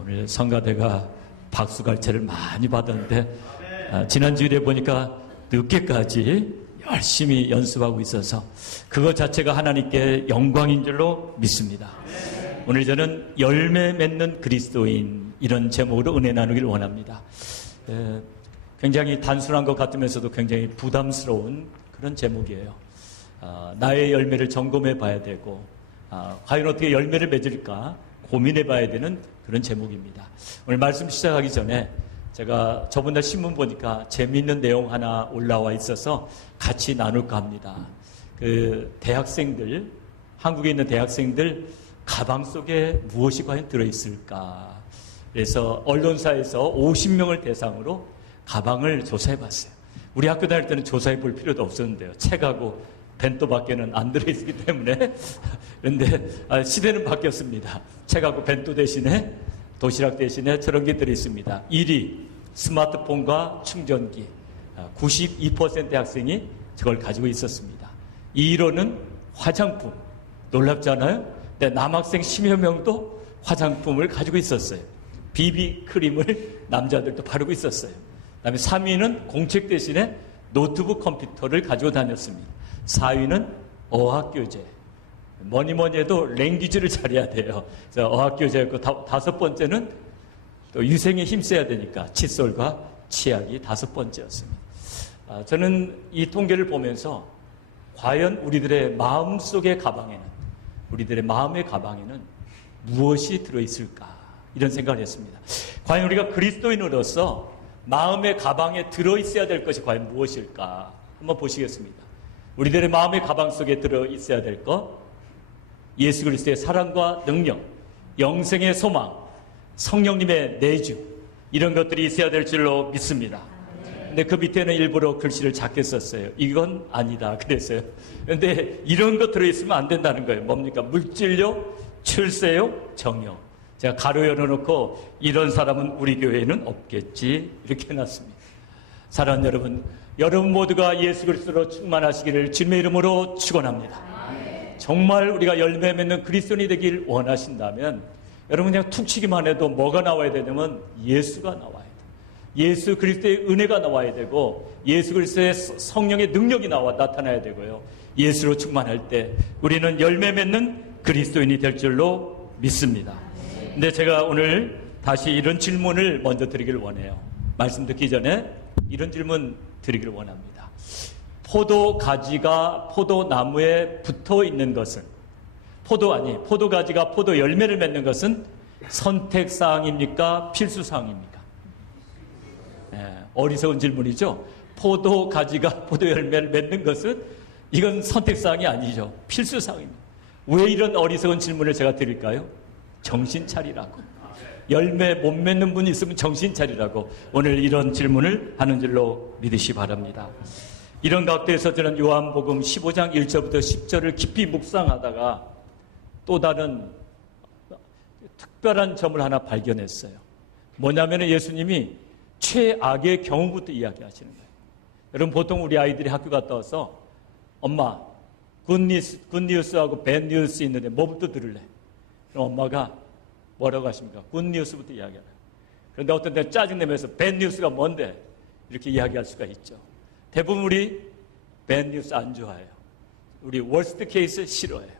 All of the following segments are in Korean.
오늘 성가대가 박수갈채를 많이 받았는데 지난주일에 보니까 늦게까지 열심히 연습하고 있어서 그것 자체가 하나님께 영광인 줄로 믿습니다. 오늘 저는 열매 맺는 그리스도인 이런 제목으로 은혜 나누기를 원합니다. 굉장히 단순한 것 같으면서도 굉장히 부담스러운 그런 제목이에요. 나의 열매를 점검해 봐야 되고 과연 어떻게 열매를 맺을까 고민해 봐야 되는 그런 제목입니다. 오늘 말씀 시작하기 전에 제가 저번에 신문 보니까 재미있는 내용 하나 올라와 있어서 같이 나눌까 합니다. 그 대학생들, 한국에 있는 대학생들 가방 속에 무엇이 과연 들어있을까? 그래서 언론사에서 50명을 대상으로 가방을 조사해 봤어요. 우리 학교 다닐 때는 조사해 볼 필요도 없었는데요. 책하고 벤또밖에는 안 들어있기 때문에. 그런데 시대는 바뀌었습니다. 책하고 벤또 대신에 도시락 대신에 저런 게 들어있습니다. 1위 스마트폰과 충전기. 92%의 학생이 저걸 가지고 있었습니다. 2위로는 화장품. 놀랍잖아요? 근데 남학생 10여 명도 화장품을 가지고 있었어요. 비비 크림을 남자들도 바르고 있었어요. 그다음에 3위는 공책 대신에 노트북 컴퓨터를 가지고 다녔습니다. 4위는 어학교재. 뭐니 해도 랭귀지를 잘해야 돼요. 그래서 어학교재였고 다섯 번째는 또 유생에 힘써야 되니까 칫솔과 치약이 다섯 번째였습니다. 저는 이 통계를 보면서 과연 우리들의 마음속의 가방에는, 우리들의 마음의 가방에는 무엇이 들어있을까 이런 생각을 했습니다. 과연 우리가 그리스도인으로서 마음의 가방에 들어있어야 될 것이 과연 무엇일까 한번 보시겠습니다. 우리들의 마음의 가방 속에 들어있어야 될 것, 예수 그리스도의 사랑과 능력, 영생의 소망, 성령님의 내주, 이런 것들이 있어야 될 줄로 믿습니다. 근데 그 밑에는 일부러 글씨를 작게 썼어요. 이건 아니다 그랬어요. 그런데 이런 것 들어있으면 안 된다는 거예요. 뭡니까? 물질요, 출세요, 정요. 제가 가로 열어놓고 이런 사람은 우리 교회에는 없겠지 이렇게 해놨습니다. 사랑하는 여러분, 여러분 모두가 예수 그리스도로 충만하시기를 주님의 이름으로 축원합니다. 정말 우리가 열매 맺는 그리스도인이 되길 원하신다면 여러분 그냥 툭 치기만 해도 뭐가 나와야 되냐면 예수가 나와야 돼요. 예수 그리스도의 은혜가 나와야 되고 예수 그리스도의 성령의 능력이 나타나야 되고요. 예수로 충만할 때 우리는 열매 맺는 그리스도인이 될 줄로 믿습니다. 근데 제가 오늘 다시 이런 질문을 먼저 드리기를 원해요. 말씀 듣기 전에 이런 질문 드리기를 원합니다. 포도 가지가 포도나무에 붙어 있는 것은 포도 가지가 포도 열매를 맺는 것은 선택사항입니까? 필수사항입니까? 어리석은 질문이죠. 포도 가지가 포도 열매를 맺는 것은 이건 선택사항이 아니죠. 필수사항입니다. 왜 이런 어리석은 질문을 제가 드릴까요? 정신 차리라고. 열매 못 맺는 분이 있으면 정신 차리라고 오늘 이런 질문을 하는 줄로 믿으시 바랍니다. 이런 가운데에서 저는 요한복음 15장 1절부터 10절을 깊이 묵상하다가 또 다른 특별한 점을 하나 발견했어요. 뭐냐면 예수님이 최악의 경우부터 이야기하시는 거예요. 여러분 보통 우리 아이들이 학교 갔다 와서 엄마 굿뉴스하고 배드뉴스 있는데 뭐부터 들을래? 그럼 엄마가 뭐라고 하십니까? 굿뉴스부터 이야기하래요. 그런데 어떤 때는 짜증내면서 배드뉴스가 뭔데? 이렇게 이야기할 수가 있죠. 대부분 우리 배드뉴스 안 좋아해요. 우리 월스트 케이스 싫어해요.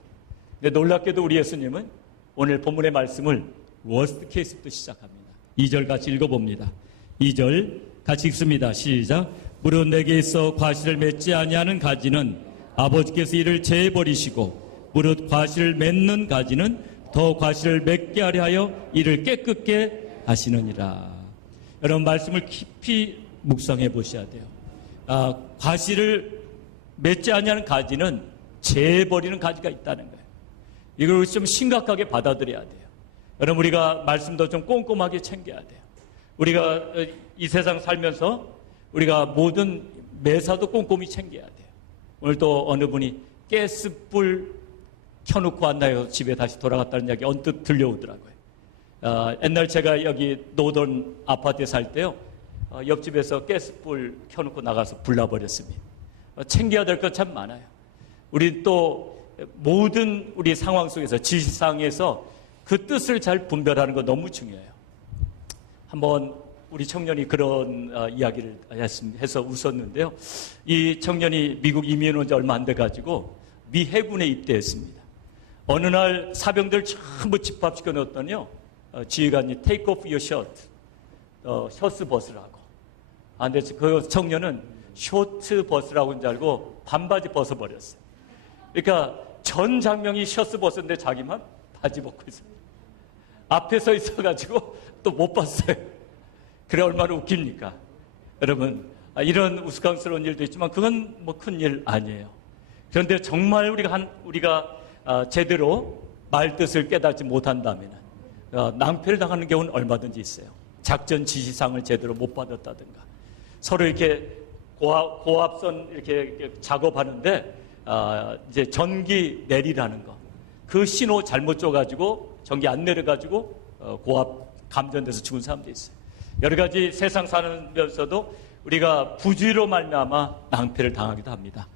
근데 놀랍게도 우리 예수님은 오늘 본문의 말씀을 월스트 케이스부터 시작합니다. 2절 같이 읽어봅니다. 2절 같이 읽습니다. 시작. 무릇 내게 있어 과실을 맺지 아니하는 가지는 아버지께서 이를 제해버리시고 무릇 과실을 맺는 가지는 더 과실을 맺게 하려 하여 이를 깨끗게 하시느니라. 여러분 말씀을 깊이 묵상해 보셔야 돼요. 과실을 맺지 아니하는 가지는 제해버리는 가지가 있다는 거예요. 이걸 좀 심각하게 받아들여야 돼요. 여러분 우리가 말씀도 좀 꼼꼼하게 챙겨야 돼요. 우리가 이 세상 살면서 우리가 모든 매사도 꼼꼼히 챙겨야 돼요. 오늘 또 어느 분이 가스불 켜놓고 왔나요? 집에 다시 돌아갔다는 이야기 언뜻 들려오더라고요. 옛날 제가 여기 노던 아파트에 살 때요. 옆집에서 가스불 켜놓고 나가서 불나버렸습니다. 챙겨야 될 것 참 많아요. 우리 또 모든 우리 상황 속에서 지시상에서 그 뜻을 잘 분별하는 거 너무 중요해요. 한번 우리 청년이 그런 이야기를 해서 웃었는데요. 이 청년이 미국 이민 온 지 얼마 안 돼가지고 미 해군에 입대했습니다. 어느 날 사병들 전부 집합시켜 넣었더니요. 지휘관이 take off your shirt, 셔츠 벗으라고. 근데 그 청년은 쇼트 벗으라고 한 줄 알고 반바지 벗어버렸어요. 그러니까 전 장병이 셔츠 벗었는데 자기만 바지 벗고 있어요. 앞에 서 있어가지고 또 못 봤어요. 그래 얼마나 웃깁니까? 여러분, 이런 우스꽝스러운 일도 있지만 그건 뭐 큰일 아니에요. 그런데 정말 우리가 제대로 말 뜻을 깨닫지 못한다면 낭패를 당하는 경우는 얼마든지 있어요. 작전 지시상을 제대로 못 받았다든가 서로 이렇게 고압선 이렇게 작업하는데 이제 전기 내리라는 거, 그 신호 잘못 줘가지고 전기 안 내려가지고 고압 감전돼서 죽은 사람도 있어요. 여러 가지 세상 사는면서도 우리가 부주의로 말미암아 낭패를 당하기도 합니다.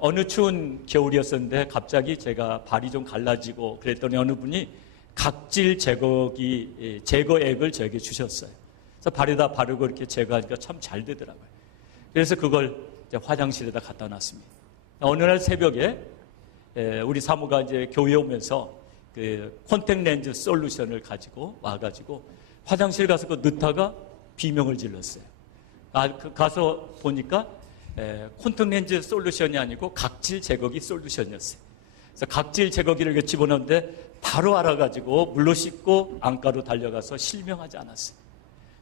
어느 추운 겨울이었었는데 갑자기 제가 발이 좀 갈라지고 그랬더니 어느 분이 각질 제거액을 저에게 주셨어요. 그래서 발에다 바르고 이렇게 제거하니까 참 잘 되더라고요. 그래서 그걸 이제 화장실에다 갖다 놨습니다. 어느 날 새벽에 우리 사모가 이제 교회 오면서 그 콘택 렌즈 솔루션을 가지고 와가지고 화장실 가서 그 넣다가 비명을 질렀어요. 가서 보니까 콘택 렌즈 솔루션이 아니고 각질 제거기 솔루션이었어요. 그래서 각질 제거기를 이렇게 집어넣는데 바로 알아가지고 물로 씻고 안가로 달려가서 실명하지 않았어요.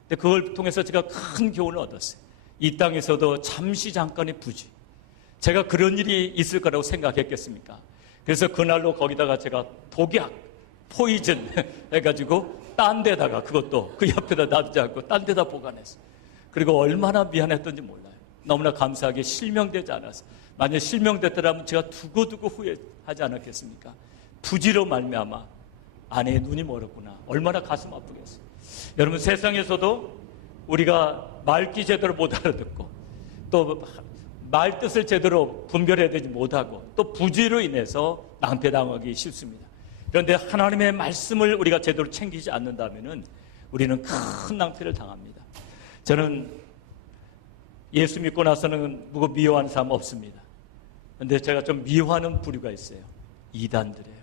근데 그걸 통해서 제가 큰 교훈을 얻었어요. 이 땅에서도 잠깐의 부지. 제가 그런 일이 있을 거라고 생각했겠습니까? 그래서 그날로 거기다가 제가 독약, 포이즌 해가지고 딴 데다가 그것도 그 옆에다 놔두지 않고 딴 데다 보관했어요. 그리고 얼마나 미안했던지 몰라요. 너무나 감사하게 실명되지 않았어요. 만약에 실명됐더라면 제가 두고두고 후회하지 않았겠습니까? 부지로 말미암아 아내의 눈이 멀었구나. 얼마나 가슴 아프겠어요. 여러분, 세상에서도 우리가 말귀 제대로 못 알아듣고 또 말 뜻을 제대로 분별해야 되지 못하고 또 부지로 인해서 낭패당하기 쉽습니다. 그런데 하나님의 말씀을 우리가 제대로 챙기지 않는다면 우리는 큰 낭패를 당합니다. 저는 예수 믿고 나서는 누구 미워하는 사람 없습니다. 그런데 제가 좀 미워하는 부류가 있어요. 이단들이에요.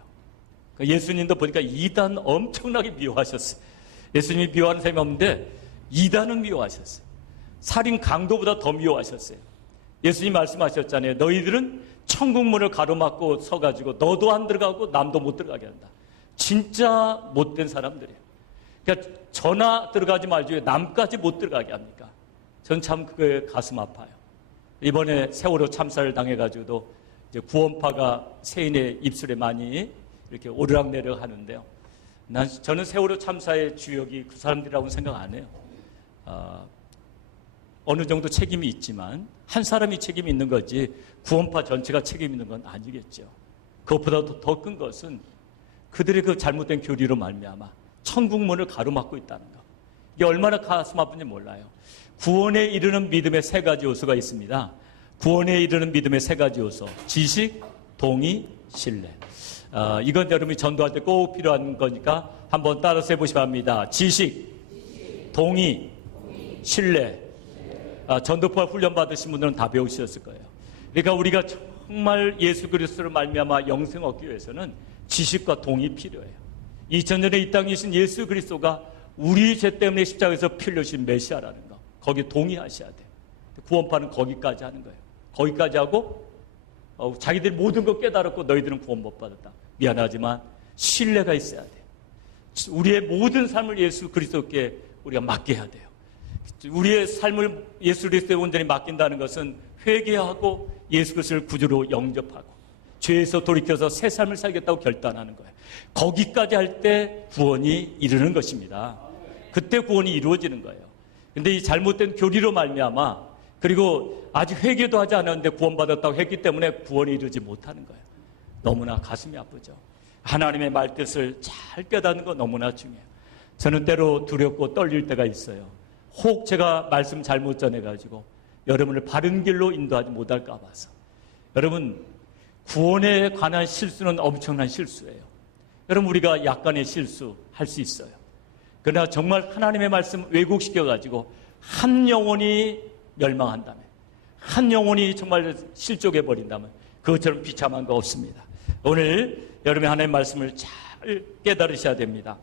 예수님도 보니까 이단 엄청나게 미워하셨어요. 예수님이 미워하는 사람이 없는데 이단은 미워하셨어요. 살인 강도보다 더 미워하셨어요. 예수님 말씀하셨잖아요. 너희들은 천국문을 가로막고 서가지고 너도 안 들어가고 남도 못 들어가게 한다. 진짜 못된 사람들이에요. 그러니까 저나 들어가지 말지 왜 남까지 못 들어가게 합니까? 전 참 그게 가슴 아파요. 이번에 세월호 참사를 당해가지고도 이제 구원파가 세인의 입술에 많이 이렇게 오르락내리락 하는데요. 저는 세월호 참사의 주역이 그 사람들이라고는 생각 안 해요. 어느 정도 책임이 있지만 한 사람이 책임이 있는 거지 구원파 전체가 책임 있는 건 아니겠죠. 그것보다 더 큰 것은 그들의 그 잘못된 교리로 말미암아 천국문을 가로막고 있다는 것. 이게 얼마나 가슴 아픈지 몰라요. 구원에 이르는 믿음의 세 가지 요소가 있습니다. 구원에 이르는 믿음의 세 가지 요소. 지식, 동의, 신뢰. 이건 여러분이 전도할 때 꼭 필요한 거니까 한번 따라서 해보시기 바랍니다. 지식, 동의, 신뢰. 전도파 훈련 받으신 분들은 다 배우셨을 거예요. 그러니까 우리가 정말 예수 그리스도를 말미암아 영생 얻기 위해서는 지식과 동의 필요해요. 2000년에 이 땅에 계신 예수 그리스도가 우리 죄 때문에 십자가에서 피 흘리신 메시아라는 거. 거기에 동의하셔야 돼요. 구원파는 거기까지 하는 거예요. 거기까지 하고 자기들이 모든 걸 깨달았고 너희들은 구원 못 받았다. 미안하지만 신뢰가 있어야 돼요. 우리의 모든 삶을 예수 그리스도께 우리가 맡겨야 돼요. 우리의 삶을 예수 그리스도의 온전히 맡긴다는 것은 회개하고 예수 그리스도를 구주로 영접하고 죄에서 돌이켜서 새 삶을 살겠다고 결단하는 거예요. 거기까지 할 때 구원이 이르는 것입니다. 그때 구원이 이루어지는 거예요. 근데 이 잘못된 교리로 말미암아 그리고 아직 회개도 하지 않았는데 구원받았다고 했기 때문에 구원이 이루지 못하는 거예요. 너무나 가슴이 아프죠. 하나님의 말뜻을 잘 깨닫는 거 너무나 중요해요. 저는 때로 두렵고 떨릴 때가 있어요. 혹 제가 말씀 잘못 전해가지고 여러분을 바른 길로 인도하지 못할까 봐서. 여러분, 구원에 관한 실수는 엄청난 실수예요. 여러분, 우리가 약간의 실수 할 수 있어요. 그러나 정말 하나님의 말씀 왜곡시켜가지고 한 영혼이 멸망한다면, 한 영혼이 정말 실족해버린다면 그것처럼 비참한 거 없습니다. 오늘 여러분이 하나님의 말씀을 잘 깨달으셔야 됩니다.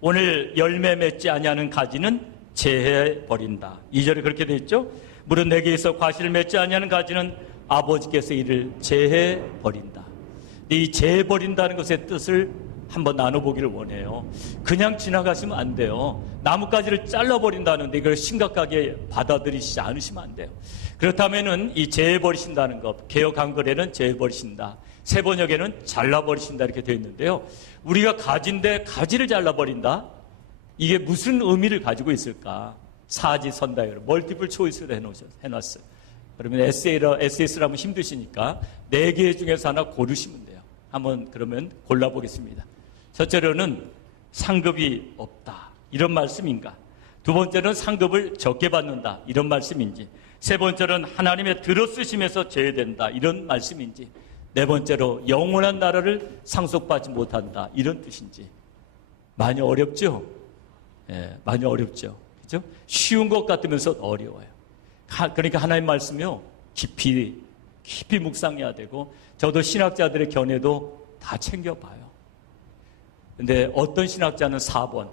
오늘 열매 맺지 아니하는 가지는 제해 버린다. 2절에 그렇게 되어 있죠. 무릇 내게 있어 과실을 맺지 아니하는 가지는 아버지께서 이를 제해 버린다. 이 제해 버린다는 것의 뜻을 한번 나눠보기를 원해요. 그냥 지나가시면 안 돼요. 나뭇가지를 잘라버린다는데 이걸 심각하게 받아들이시지 않으시면 안 돼요. 그렇다면은 이 제해 버리신다는 것, 개역 한글에는 제해 버리신다, 세번역에는 잘라버리신다 이렇게 되어 있는데요. 우리가 가지인데 가지를 잘라버린다? 이게 무슨 의미를 가지고 있을까? 사지선다열, 멀티플 초이스로 해놨어요. 그러면 에세이스를 하면 힘드시니까 4개 중에서 하나 고르시면 돼요. 한번 그러면 골라보겠습니다. 첫째로는 상급이 없다, 이런 말씀인가? 두 번째는 상급을 적게 받는다, 이런 말씀인지, 세 번째는 하나님의 들어쓰심에서 제외된다, 이런 말씀인지, 네 번째로 영원한 나라를 상속받지 못한다, 이런 뜻인지. 많이 어렵죠? 예, 많이 어렵죠. 그죠? 쉬운 것 같으면서 어려워요. 그러니까 하나님 말씀이요, 깊이 묵상해야 되고, 저도 신학자들의 견해도 다 챙겨봐요. 근데 어떤 신학자는 4번,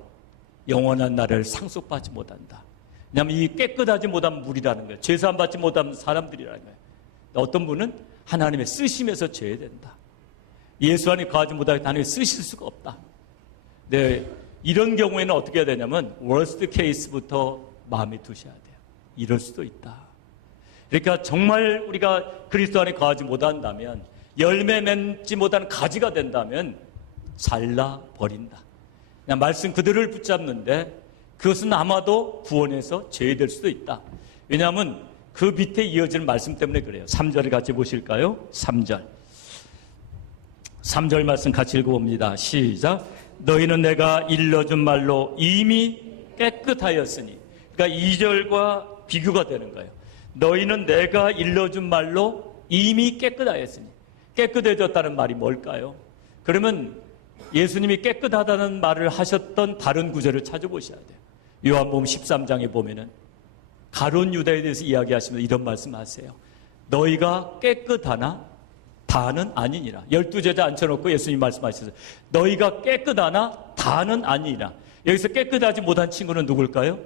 영원한 나라를 상속받지 못한다. 왜냐하면 이 깨끗하지 못한 물이라는 거예요. 죄사함 받지 못한 사람들이라는 거예요. 어떤 분은 하나님의 쓰심에서 제외된다. 예수 안에 거하지 못하게 하나님이 쓰실 수가 없다. 네, 이런 경우에는 어떻게 해야 되냐면 worst case부터 마음에 두셔야 돼요. 이럴 수도 있다. 그러니까 정말 우리가 그리스도 안에 거하지 못한다면, 열매 맺지 못한 가지가 된다면 잘라버린다. 그냥 말씀 그대로를 붙잡는데 그것은 아마도 구원에서 제외될 수도 있다. 왜냐하면 그 밑에 이어지는 말씀 때문에 그래요. 3절을 같이 보실까요? 3절 말씀 같이 읽어봅니다. 시작. 너희는 내가 일러준 말로 이미 깨끗하였으니. 그러니까 2절과 비교가 되는 거예요. 너희는 내가 일러준 말로 이미 깨끗하였으니. 깨끗해졌다는 말이 뭘까요? 그러면 예수님이 깨끗하다는 말을 하셨던 다른 구절을 찾아보셔야 돼요. 요한복음 13장에 보면은 가룟 유다에 대해서 이야기하시면서 이런 말씀하세요. 너희가 깨끗하나 다는 아니니라. 12제자 앉혀놓고 예수님 말씀하셨어요. 너희가 깨끗하나 다는 아니니라. 여기서 깨끗하지 못한 친구는 누굴까요?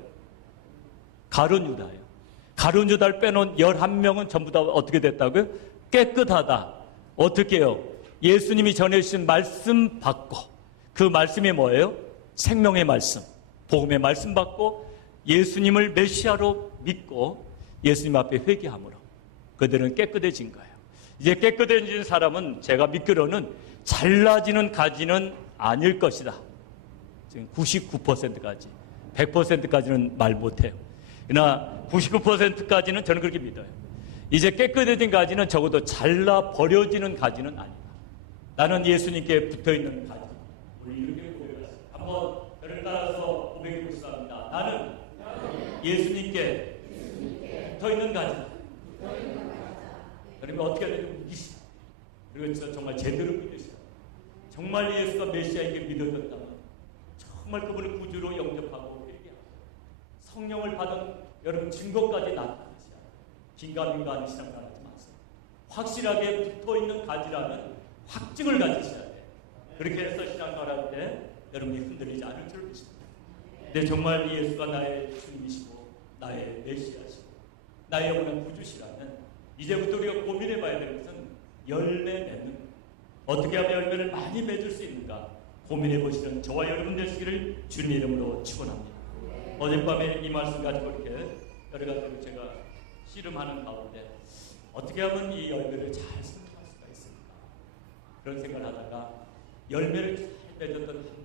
가룟 유다예요. 가룟 유다를 빼놓은 11명은 전부 다 어떻게 됐다고요? 깨끗하다. 어떻게 해요? 예수님이 전해주신 말씀 받고, 그 말씀이 뭐예요? 생명의 말씀, 복음의 말씀 받고 예수님을 메시아로 믿고 예수님 앞에 회개함으로 그들은 깨끗해진 거예요. 이제 깨끗해진 사람은 제가 믿기로는 잘라지는 가지는 아닐 것이다. 지금 99%까지, 100%까지는 말 못해요. 그러나 99%까지는 저는 그렇게 믿어요. 이제 깨끗해진 가지는 적어도 잘라 버려지는 가지는 아니다. 나는 예수님께 붙어있는 가지. 우리 이렇게 고백했습니다. 한번 저를 따라서 고백해 보시기 바랍니다. 나는 예수님께 붙어있는 가지다. 그러면 어떻게 해야 되죠? 믿으시다. 그리고 저 정말 제대로 믿으시다. 정말 예수가 메시아에게 믿어졌다면 정말 그분을 구주로 영접하고 회개하고 성령을 받은 여러분 증거까지 나타내셔야 긴가민가 하는 신앙생활 하지 마세요. 확실하게 붙어있는 가지라는 확증을 가지셔야 돼요. 그렇게 해서 신앙생활할 때 여러분이 흔들리지 않을 줄 믿습니다. 근데 정말 예수가 나의 주님이시고 나의 메시아시고 나의 영원한 구주시라면 이제부터 우리가 고민해 봐야 될 것은 열매 맺는 것. 어떻게 하면 열매를 많이 맺을 수 있는가 고민해 보시는 저와 여러분 되시기를 주님 이름으로 축원합니다. 어젯밤에 이 말씀 가지고 이렇게 여러 가지로 제가 씨름하는 가운데 어떻게 하면 이 열매를 잘 생각할 수가 있을까 그런 생각을 하다가 열매를 잘 맺었던 한 분을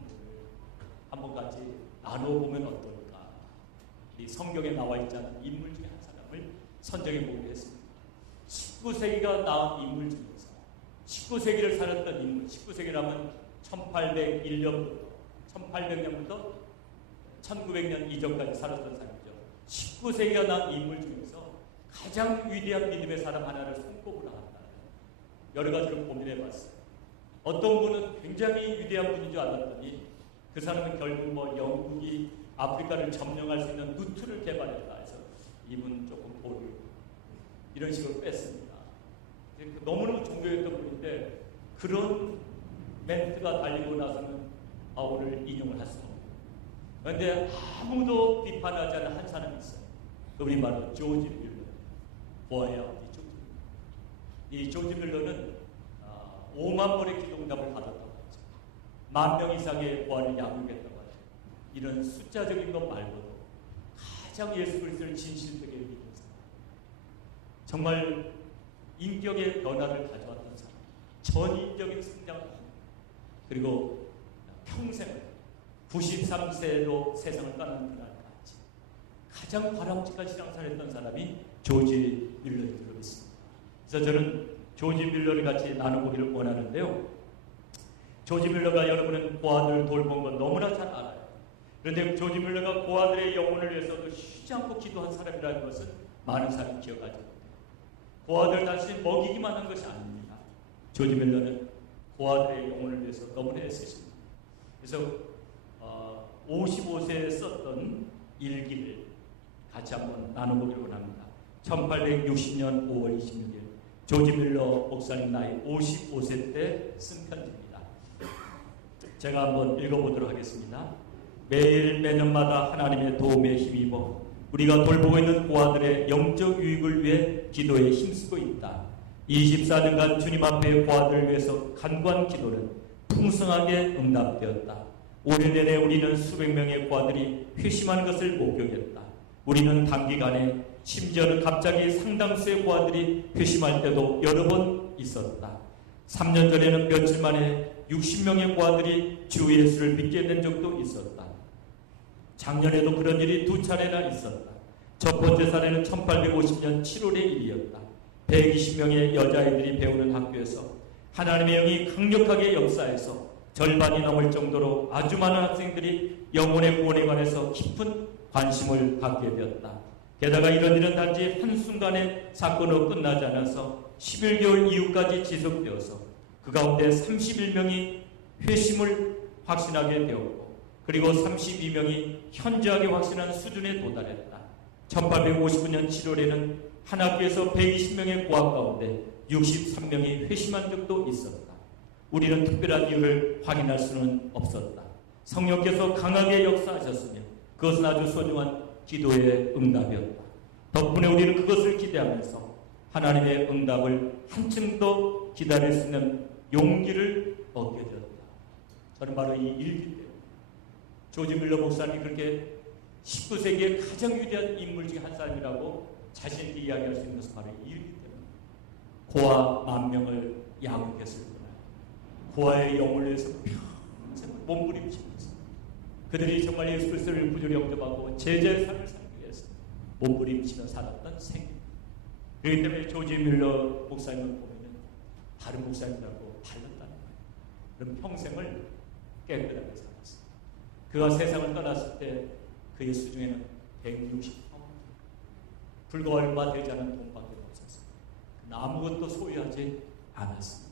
한번 같이 나눠보면 어떨까. 이 성경에 나와 있지 않은 인물 중에 한 사람을 선정해 보기로 했습니다. 19세기가 낳은 인물 중에서 19세기를 살았던 인물, 19세기라면 1800년부터 1900년 이전까지 살았던 사람이죠. 19세기가 낳은 인물 중에서 가장 위대한 믿음의 사람 하나를 손꼽으러 한다. 여러 가지로 고민해 봤어요. 어떤 분은 굉장히 위대한 분인 줄 알았더니 그 사람은 결국 뭐 영국이 아프리카를 점령할 수 있는 루트를 개발했다 해서 이분 조금 보를 이런 식으로 뺐습니다. 너무너무 존경했던 분인데 그런 멘트가 달리고 나서는 오늘 인용을 할 수가 없고, 그런데 아무도 비판하지 않는 한 사람이 있어요. 우리 바로 조지 밀러, 보아의 아버지 조지 밀러. 이 조지 밀러는 5만 번의 기도응답을 받았다고 하죠. 10,000명 이상의 보아를 양육했다고 하죠. 이런 숫자적인 것 말고도 가장 예수 그리스도를 진실되게 믿었어요. 정말 인격의 변화를 가져왔던 사람, 전인적인 성장을 하고, 그리고 평생을 93세로 세상을 떠나는 그날까지 가장 바람직한 신앙생활을 했던 사람이 조지 밀러인 줄로 믿습니다. 그래서 저는 조지 밀러를 같이 나눠보기를 원하는데요. 조지 밀러가 여러분은 고아들을 돌본 건 너무나 잘 알아요. 그런데 조지 밀러가 고아들의 영혼을 위해서도 쉬지 않고 기도한 사람이라는 것은 많은 사람이 기억하지 못해요. 고아들 단순히 먹이기만 한 것이 아닙니다. 조지 밀러는 고아들의 영혼을 위해서 너무나 애쓰십니다. 그래서 55세에 썼던 일기를 같이 한번 나눠보기를 원합니다. 1860년 5월 26일 조지 밀러 목사님 나이 55세 때 쓴 편지입니다. 제가 한번 읽어보도록 하겠습니다. 매일 매년마다 하나님의 도움에 힘입어 우리가 돌보고 있는 고아들의 영적 유익을 위해 기도에 힘쓰고 있다. 24년간 주님 앞에 고아들을 위해서 간구한 기도는 풍성하게 응답되었다. 올 내내 우리는 수백 명의 고아들이 회심하는 것을 목격했다. 우리는 단기간에 심지어는 갑자기 상당수의 고아들이 회심할 때도 여러 번 있었다. 3년 전에는 며칠 만에 60명의 고아들이 주 예수를 믿게 된 적도 있었다. 작년에도 그런 일이 2차례나 있었다. 첫 번째 사례는 1850년 7월의 일이었다. 120명의 여자아이들이 배우는 학교에서 하나님의 영이 강력하게 역사해서 절반이 넘을 정도로 아주 많은 학생들이 영혼의 구원에 관해서 깊은 관심을 갖게 되었다. 게다가 이런 일은 단지 한순간의 사건으로 끝나지 않아서 11개월 이후까지 지속되어서 그 가운데 31명이 회심을 확신하게 되었고, 그리고 32명이 현저하게 확신한 수준에 도달했다. 1859년 7월에는 한 학교에서 120명의 고학 가운데 63명이 회심한 적도 있었다. 우리는 특별한 이유를 확인할 수는 없었다. 성령께서 강하게 역사하셨으며 그것은 아주 소중한 기도의 응답이었다. 덕분에 우리는 그것을 기대하면서 하나님의 응답을 한층 더 기다릴 수 있는 용기를 얻게 되었다. 저는 바로 이 일기 때문에 조지 밀러 목사님이 그렇게 19세기의 가장 위대한 인물 중에 한 사람이라고 자신있게 이야기할 수 있는 것은 바로 이 일기 때문에 고아 10,000명을 양육했을 뿐 고아의 영혼을 위해서 평생 몸부림치면서 그들이 정말 예수 그리스도를 구주로 영접하고 제자의 삶을 살기 위해서 몸부림치며 살았던 생애. 그렇기 때문에 조지 밀러 목사님을 보면 다른 목사님들하고 달랐다는 거예요. 그럼 평생을 깨끗하게 살았어요. 그가 세상을 떠났을 때 그의 수중에는 160평, 불과 얼마 되지 않은 돈밖에 없었어요. 아무것도 소유하지 않았습니다.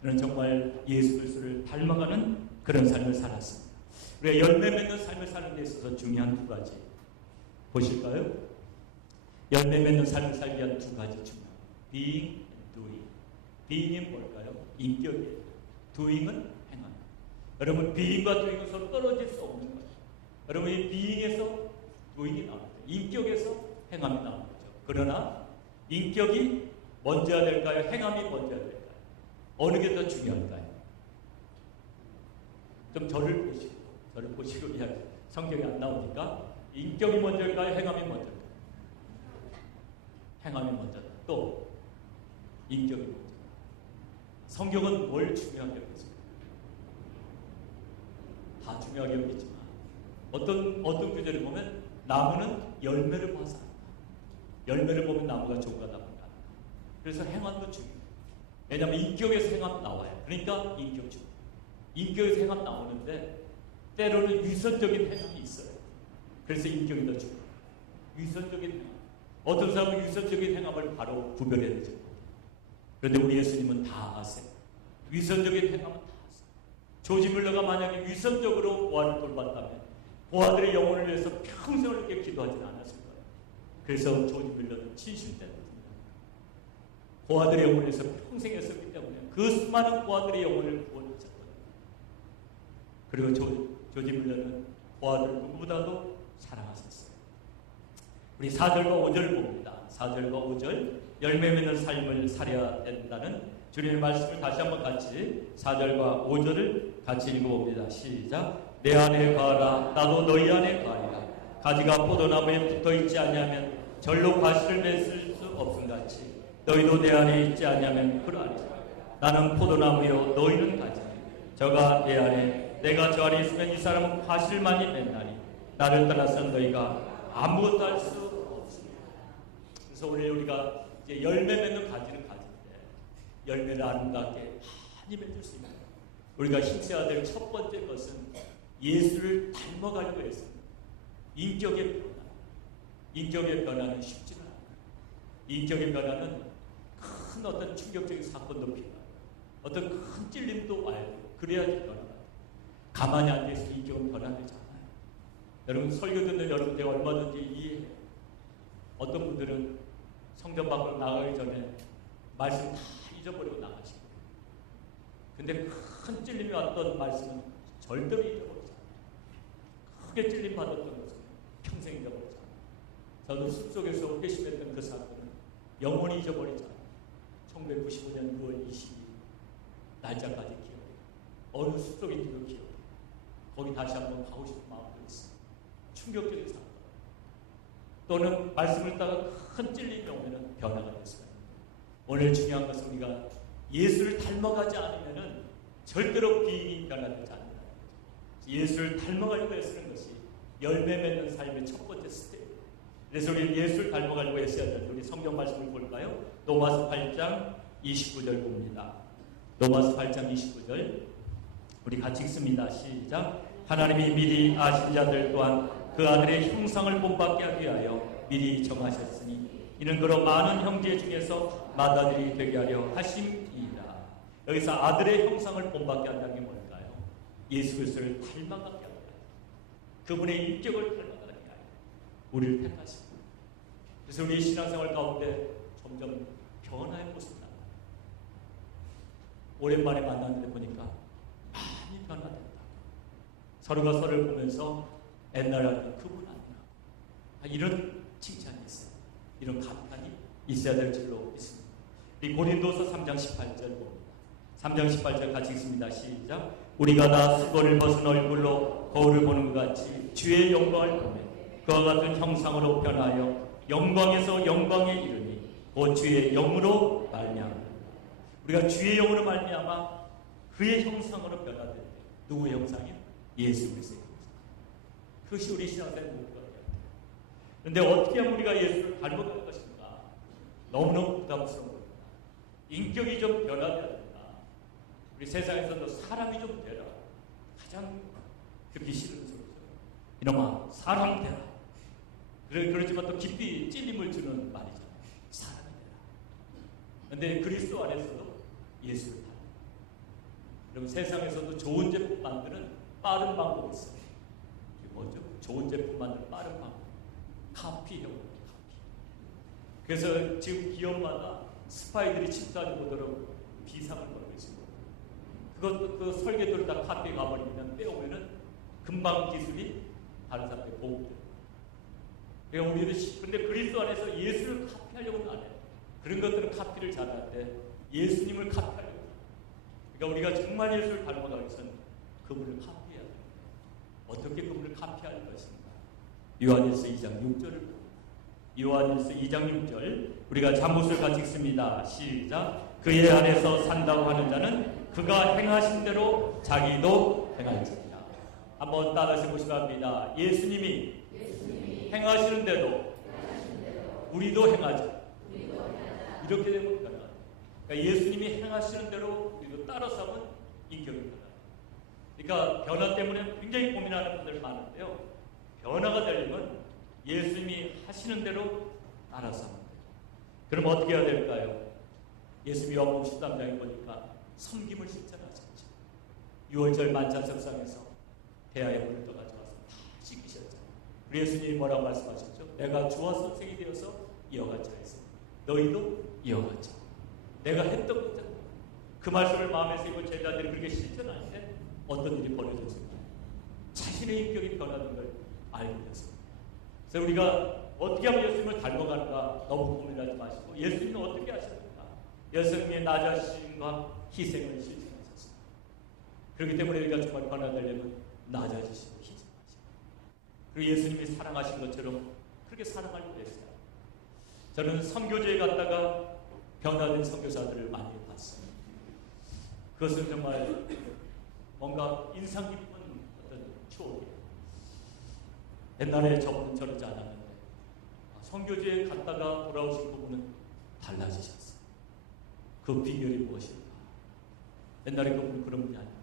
그는 정말 예수 그리스도를 닮아가는 그런 삶을 살았습니다. 우리가 열매 맺는 삶을 사는 데 있어서 중요한 2가지 보실까요? 열매 맺는 삶을 살기 위한 2가지 중요한 being and doing. being은 뭘까요? 인격이에요. doing은 행함. 여러분 being과 doing은 서로 떨어질 수 없는 거예요. 여러분 이 being에서 doing이 나오죠. 인격에서 행함이 나오는 거죠. 그러나 인격이 먼저야 될까요? 행함이 먼저야 될까요? 어느 게 더 중요할까요? 좀 저를 보시고 이야기. 성경이 안 나오니까 인격이 먼저일까요? 행함이 먼저일까요? 행함이 먼저다. 또 인격이 먼저. 성경은 뭘 중요하게 여기습니까? 다 중요하게 여기지만 어떤 규제를 보면 나무는 열매를 봐서 안다. 열매를 보면 나무가 좋은가 나쁜가. 그래서 행함도 중요해요. 왜냐하면 인격에서 행함 나와요. 그러니까 인격 중요해요. 인격에서 행함 나오는데 때로는 위선적인 행함이 있어요. 그래서 인격이 더 중요해요. 위선적인 행함. 어떤 사람은 위선적인 행함을 바로 구별해야 되죠. 그런데 우리 예수님은 다 아세요. 위선적인 행함은 다 아세요. 조지 밀러가 만약에 위선적으로 보아를 돌봤다면 보아들의 영혼을 위해서 평생을 이렇게 기도하지는 않았을 거예요. 그래서 조지 밀러는 진실되거든요. 보아들의 영혼을 위해서 평생 했었기 때문에 그 수많은 보아들의 영혼을 구원했었거든요. 그리고 조지 밀러는 보아들을 누구보다도 사랑하셨어요. 우리 4절과 5절 봅니다. 4절과 5절 열매 맺는 삶을 살아야 된다는 주님의 말씀을 다시 한번 같이 4절과 5절을 같이 읽어봅니다. 시작. 내 안에 거하라 나도 너희 안에 거하리라. 가지가 포도나무에 붙어있지 아니하면 절로 과실을 맺을 수 없음같이 너희도 내 안에 있지 아니하면 그러하리라. 나는 포도나무요 너희는 가지. 저가 내 안에 내가 저 안에 있으면 이 사람은 과실을 많이 맺나니 나를 떠나서는 너희가 아무것도 할 수 없습니다. 그래서 오늘 우리가 이제 열매 맺는 가지를 가진데 열매를 아름답게 많이 맺을 수 있는 우리가 힘써야 될 첫 번째 것은 예수를 닮아가려고 했습니다. 인격의 변화. 인격의 변화는 쉽지가 않아요. 인격의 변화는 큰 어떤 충격적인 사건도 필요해요. 어떤 큰 찔림도 와야 돼요. 그래야지 변화가 돼요. 가만히 앉아있으면 인격은 변화되지 않아요. 여러분 설교 듣는 여러분들 얼마든지 이해해요. 어떤 분들은 성전 밖으로 나가기 전에 말씀 다 잊어버리고 나가시고 근데 큰 찔림이 왔던 말씀은 절대로 잊어버리지 않아요. 크게 찔림 받았던 것은 평생 잊어버리지 않아요. 저도 숲속에서 회심했던 그 사건은 영원히 잊어버리지 않아요. 1995년 6월 22일 날짜까지 기억해요. 어느 숲속인지도 기억해요. 거기 다시 한번 가고 싶은 마음도 있어요. 충격적인 사건. 또는 말씀을 따가 큰 찔림이 오면 변화가 됐어요. 오늘 중요한 것은 우리가 예수를 닮아가지 않으면 절대로 비인이 변화되지 않는다. 예수를 닮아가려고 애쓰는 것이 열매 맺는 삶의 첫 번째 스텝. 그래서 우리 예수를 닮아가려고 애써야 될 우리 성경 말씀을 볼까요? 로마서 8장 29절 봅니다. 로마서 8장 29절 우리 같이 읽습니다. 시작. 하나님이 미리 아신 자들 또한 그 아들의 형상을 본받게 하기 위하여 미리 정하셨으니 이는 그로 많은 형제 중에서 맏아들이 되게 하려 하심이니라. 여기서 아들의 형상을 본받게 한다는 게 뭘까요? 예수 그리스도를 닮아가게 하는 거예요. 그분의 인격을 닮아가게 하여 우리를 택하십니다. 그래서 우리 신앙생활 가운데 점점 변화의 모습이 나와요. 오랜만에 만났는데 보니까 많이 변화된다. 서로가 서로를 보면서 옛날에 그분 아니야. 이런 칭찬이 있어요. 이런 감탄이 있어야 될 줄로 믿습니다. 우리 고린도서 3장 18절 봅니다. 3장 18절 같이 읽습니다. 시작. 우리가 다 수고를 벗은 얼굴로 거울을 보는 것 같이 주의 영광을 보며 그와 같은 형상으로 변하여 영광에서 영광에 이르니 곧 주의 영으로 말미암아. 우리가 주의 영으로 말미암아 그의 형상으로 변화될 때 누구의 형상이요? 예수 그리스도의 형상. 그것이 우리 신앙생활의 목표가 돼요. 그런데 어떻게 하면 우리가 예수를 닮아갈 것인가? 너무너무 부담스러운 겁니다. 인격이 좀 변화돼야 된다. 우리 세상에서도 사람이 좀 되라. 가장 듣기 싫은 소리죠. 이놈아 사람 되라. 그렇지만 또 깊이 찔림을 주는 말이잖아요. 사람이 되라. 그런데 그리스도 안에서도 예수를 닮아. 그럼 세상에서도 좋은 제품 만드는 빠른 방법이 있어요. 이게 뭐죠? 좋은 제품 만드는 빠른 방법. 카피형입니다. 카피. 그래서 지금 기업마다 스파이들이 집단이 오도록 비상을 걸고 있습니다. 그것도 그 설계도를 다 카피해 가버리면 빼오면은 금방 기술이 다른 사람에게 보급돼요. 그러니까 우리도 근데 그리스도 안에서 예수를 카피하려고는 안 해요. 그런 것들은 카피를 잘하는데 예수님을 카피하려고 해요. 그러니까 우리가 정말 예수를 닮아가기 위해서는 그분을 카피해야 돼요. 어떻게 그분을 카피할 것인가? 요한일서 2장 6절을 요한일서 2장 6절 우리가 잠옷을 같이 읽습니다. 시작. 그의 안에서 산다고 하는 자는 그가 행하신 대로 자기도 행할지니라. 한번 따라서 보시기 바랍니다. 예수님이 행하시는 대로 우리도 행하자. 이렇게 되면 변화. 그러니까 예수님이 행하시는 대로 우리도 따라서 하면 인격이 변화. 그러니까 변화 때문에 굉장히 고민하는 분들 많은데요. 변화가 되려면 예수님이 하시는 대로 따라서 하면 돼요. 그럼 어떻게 해야 될까요? 예수님이 요한복음 13장에 보니까 섬김을 실천하셨죠. 6월절 만찬석상에서 대하의 물을 떠가져와서 다 씻기셨잖아요. 우리 예수님이 뭐라고 말씀하셨죠? 내가 주와 선생이 되어서 이어가자 했어. 너희도 이어가자. 내가 했던 거잖아. 그 말씀을 마음에 새고 제자들이 그렇게 실천할 때 어떤 일이 벌어졌습니까? 자신의 인격이 변하는 걸 알게 됐습니다. 그래서 우리가 어떻게 하면 예수님을 닮아가는가 너무 고민하지 마시고 예수님은 어떻게 하셨는가? 예수님의 낮아심과 희생을 실천하셨습니다. 그렇기 때문에 우리가 정말 변화되려면 낮아지시고 희생하시고 그리고 예수님이 사랑하신 것처럼 그렇게 사랑하려고 했어요. 저는 선교제에 갔다가 변화된 선교사들을 많이 봤어요. 그것은 정말 뭔가 인상 깊은 어떤 추억이에요. 옛날에 저는 저러지 않았는데 선교제에 갔다가 돌아오신 부분은 달라지셨어요. 그 비결이 무엇일까? 옛날에 그분은 그런 분이 아니에요.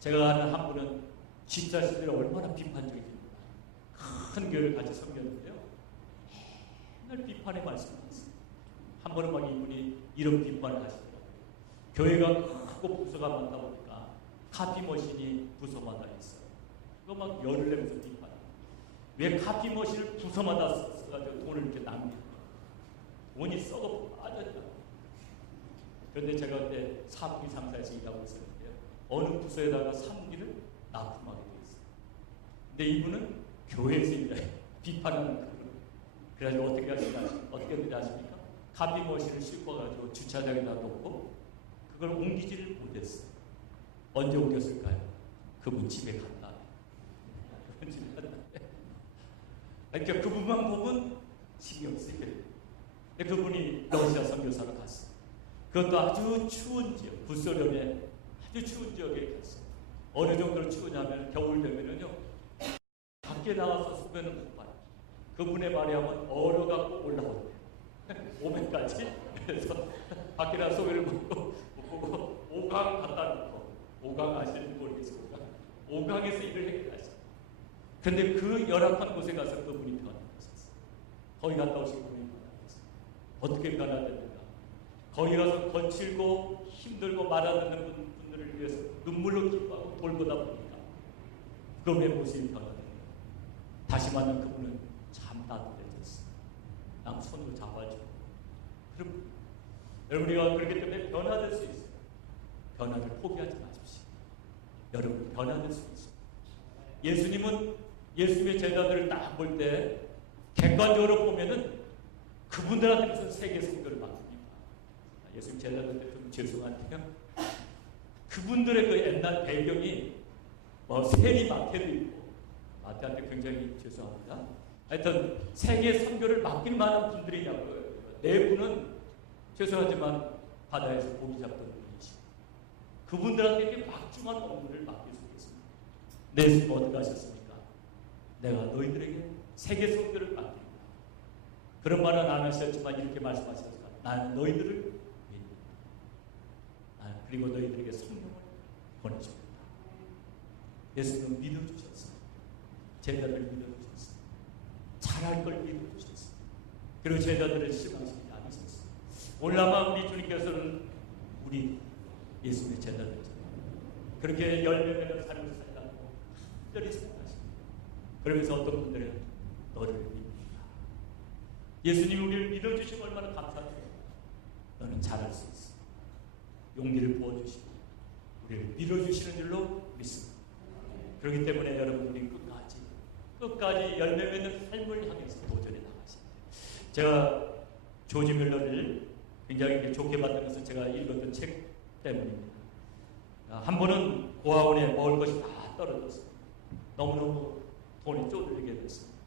제가 아는 한 분은 집사시들이 얼마나 비판적이었나. 큰 교회를 같이 섬겼는데요. 맨날 비판의 말씀을 하셨어요. 한 번은 막 이분이 이런 비판을 하시더라고요. 교회가 크고 부서가 많다 보니까 카피 머신이 부서마다 있어요. 그거 막 열을 내면서 비판해요. 왜 카피 머신을 부서마다 써가지고 돈을 이렇게 낭비해요? 돈이 썩어 빠졌다. 그런데 제가 그때 사무기 상사에서 일하고 있었는데요. 어느 부서에다가 사무기를 납품하게 되어 있어요. 근데 이분은 교회에서 일해요. 비판하는 그분. 그래가지고 어떻게 하십니까? 카피 머신을 싣고가지고 주차장에다 놓고 그걸 옮기지를 못했어요. 언제 옮겼을까요? 그분 집에 갔다. 그분 집에 갔다. 그러니까 그분만 보면 신경 쓰여요. 그분이 러시아 선교사로 갔어요. 그것도 아주 추운 지역, 구소련의 아주 추운 지역에 갔어요. 어느 정도로 추우냐면 겨울 되면은요 밖에 나와서 소변을 못 봐요. 그분의 말에 하면 얼어갖고 올라오대요. 오면까지. 그래서 밖에 나와 소변을 못 보고 5강 갖다 놓고 5강 아시는지 모르겠어요. 5강에서 일을 해결하셨어요. 그런데 그 열악한 곳에 가서 그분이 변화하셨어요. 거기 갔다 오신 분이 변화하셨어요. 어떻게 변화됐는가? 거기 가서 거칠고 힘들고 말아듣는 분들을 위해서 눈물로 기뻐하고 돌보다 보니까 그분의 모습이 변화됩니다. 다시 만난 그분은 참 따뜻해졌어요. 남 손으로 잡아주고. 그럼 여러분 우리가 그렇기 때문에 변화될 수 있어요. 변화를 포기하지 마십시오. 여러분 변화될 수 있어요. 예수님은 예수님의 제자들을 딱 볼 때 객관적으로 보면은 그분들한테 무슨 세계 선교를 맡깁니까? 예수님 제자들한테 좀 죄송한데요. 그분들의 그 옛날 배경이 뭐 세리 마태도 있고 마태한테 굉장히 죄송합니다. 하여튼 세계 선교를 맡길 만한 분들이냐고요. 네 분은 죄송하지만 바다에서 고기 잡던 분이시고 그분들한테 이렇게 막중한 업무를 맡길 수 있습니다. 네 예수님 어떻게 하셨습니까? 내가 너희들에게 세계 선교를 맡긴다. 그런 말은 안 하셨지만 이렇게 말씀하셨습니다. 나는 너희들을 믿는다. 그리고 너희들에게 성령을 보내줍니다. 예수님은 믿어주셨어요. 제자들 믿어주셨어요. 잘할 걸 믿어주셨어요. 그리고 제자들을 실망시키지 않으셨어요. 오늘 아마 우리 주님께서는 우리 예수님의 제자들처럼 그렇게 열매맺는 삶을 살라고 특별히 생각하십니다. 그러면서 어떤 분들은 너를 믿는다. 예수님이 우리를 믿어주시면 얼마나 감사해요. 너는 잘할 수 있어. 용기를 부어주시고 우리를 믿어주시는 줄로 믿습니다. 그렇기 때문에 여러분 우리 끝까지 열매 맺는 삶을 향해서 도전해 나가십니다. 제가 조지 밀러를 굉장히 좋게 봤던 것은 제가 읽었던 책 때문입니다. 한 번은 고아원에 먹을 것이 다 떨어졌어요. 너무너무 돈이 쪼들리게 됐습니다.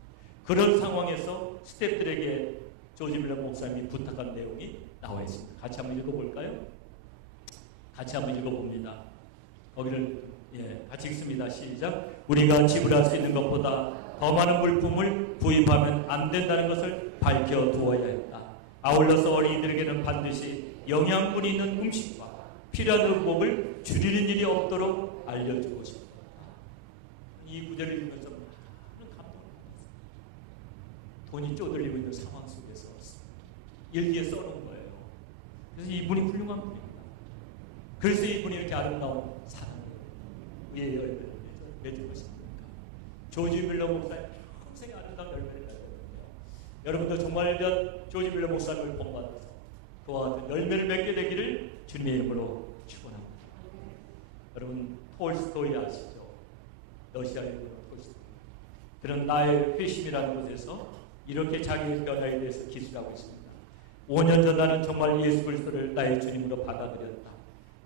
그런 상황에서 스태프들에게 조지 밀러 목사님이 부탁한 내용이 나와 있습니다. 같이 한번 읽어볼까요? 같이 한번 읽어봅니다. 거기를 같이 읽습니다. 시작. 우리가 지불할 수 있는 것보다 더 많은 물품을 구입하면 안 된다는 것을 밝혀두어야 했다. 아울러서 어린이들에게는 반드시 영양분이 있는 음식과 필요한 의복을 줄이는 일이 없도록 알려주고 싶다. 이 구절을 읽으면서 많은 감동을 받았어요. 돈이 쪼들리고 있는 상황 속에서 일기에 써놓은 거예요. 그래서 이분이 훌륭한 분입니다. 그래서 이분이 이렇게 아름다운 사람이에요. 의의 열매를 맺은 것입니까? 조지 밀러 목사님 평생 아름다운 열매를 맺었거든요. 여러분도 정말 조지 밀러 목사님을 본받아서 그와 같은 열매를 맺게 되기를 주님의 이름으로 축원합니다. 여러분 톨스토이 아시죠? 러시아의 톨스토이. 그런 나의 회심이라는 곳에서 이렇게 자기의 변화에 대해서 기술하고 있습니다. 5년 전 나는 정말 예수 그리스도를 나의 주님으로 받아들였다.